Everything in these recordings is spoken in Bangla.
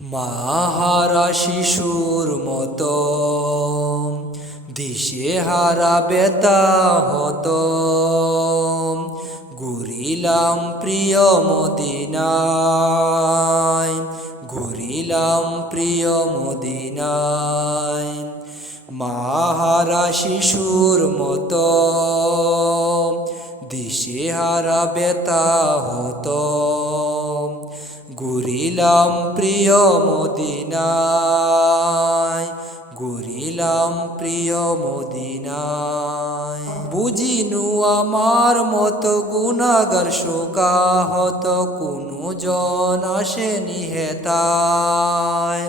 মাহারা শিশুর মতো দিশেহারা বেতা হতো, ঘুরিলাম প্রিয় মদিনায়, ঘুরিলাম প্রিয় মদিনায়। মাহারা শিশুর মতো দিশেহারা বেতা হতো, ঘুরিলাম প্রিয় মদিনায়, ঘুরিলাম প্রিয় মদিনায়। বুঝিনু আমার মতো গুনাহগার শোকাহত কোনো জন আসেনি হেতায়,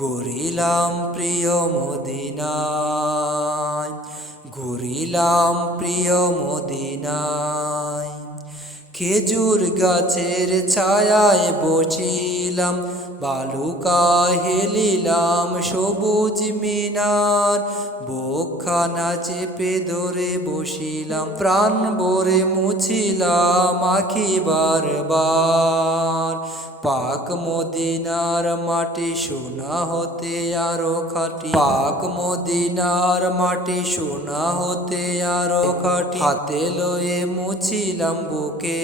ঘুরিলাম প্রিয় মদিনায়, ঘুরিলাম প্রিয় মদিনায়। খেজুর গাছের ছায়ায় বসিলাম, বালুকা হেলিলাম সবুজ মিনার, বুকখানা চেপে ধরে বসিলাম, প্রাণ ভরে মুছিলাম আখি বারবার। পাক মদিনার মাটি সোনা হতে আরো খাঁটি, পাক মদিনার মাটি সোনা হতে আরো খাঁটি। হাতে লয়ে মুছিলাম বুকে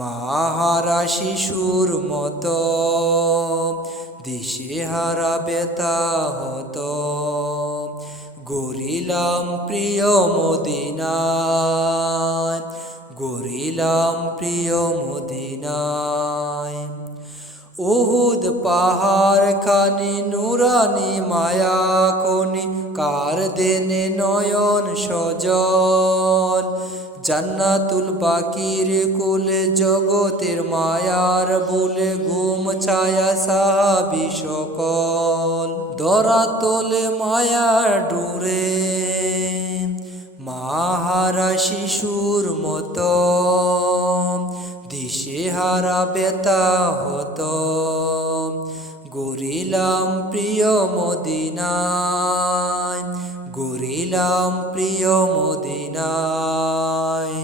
মাহারা শিশুর মতো দিশেহারা বেতা হতো, ঘুরিলাম প্রিয় মদিনায়, ঘুরিলাম প্রিয় মদিনায়। উহুদ পাহাড় খানি নুরানি মায়া খনি, কার দেনে নয়ন সজল। জান্নাতুল বাকির কুলে জগতের মায়ার বুলে, ঘুম ছায়া সাহাবী সকল। ধরা তোলে মায়ার ডুরে মাহারা শিশুর মতো দিশেহারা বেতা হতো, ঘুরিলাম প্রিয় মদিনায়, ঘুরিলাম প্রিয় মদিনায়।